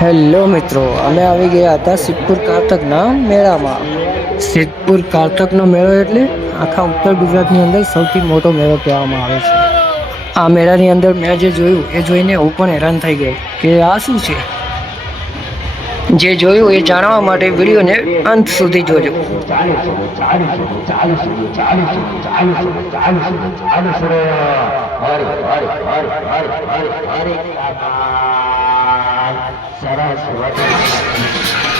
Hello મિત્રો અમે આવી ગયા હતા સિદ્ધપુર કારતકના મેળામાં સિદ્ધપુર કારતકનો મેળો એટલે આખા ઉત્તર ગુજરાતની અંદર સૌથી મોટો મેળો કહેવામાં આવે છે આ મેળાની અંદર મેં જે જોયું એ જોઈને હું પણ હેરાન થઈ ગઈ કે આ શું છે જે જોયું એ જાણવા માટે વિડીયોને અંત સુધી જોજો તેમાં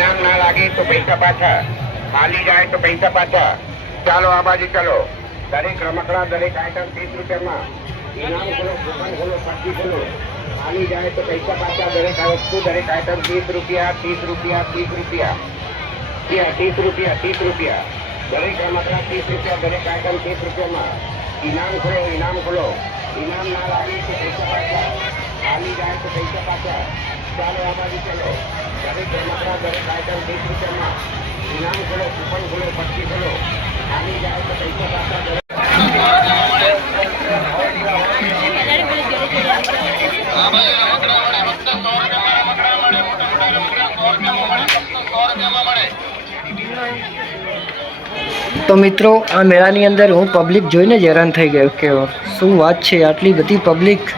ઇનામ ના લાગે તો પૈસા પાછા. ખાલી જાય તો પૈસા પાછા. ચાલો, આ બાજુ ચાલો. દરેક રમકડા, દરેક આઈટમ ત્રીસ રૂપિયામાં. ઇનામ ખોલો કૂપન ખોલો પચીસ ખોલો. ખાલી જાય તો પૈસા પાછા. દરેક વસ્તુ, દરેક આઈટમ ત્રીસ રૂપિયા ત્રીસ રૂપિયા ત્રીસ રૂપિયા. ત્રીસ રૂપિયા ત્રીસ રૂપિયા. દરેક રમકડા ત્રીસ રૂપિયા, દરેક આઈટમ ત્રીસ રૂપિયામાં. ઇનામ ખોલો ઇનામ ખોલો. ઇનામ લાગે તો પૈસા પાછા. ખાલી જાય તો પૈસા પાછા. ચાલો, આ બાજુ ચાલો. તો તો મિત્રો, આ મેળાની અંદર હું પબ્લિક જોઈને જ હેરાન થઈ ગયો કે શું વાત છે, આટલી બધી પબ્લિક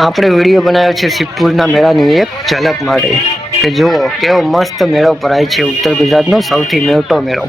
આપણે વીડિયો બનાવ્યો છે શિવપુરના મેળાની એક ઝલક માટે. કે જુઓ, કેવો મસ્ત મેળો ભરાય છે ઉત્તર ગુજરાતનો સૌથી મોટો મેળો.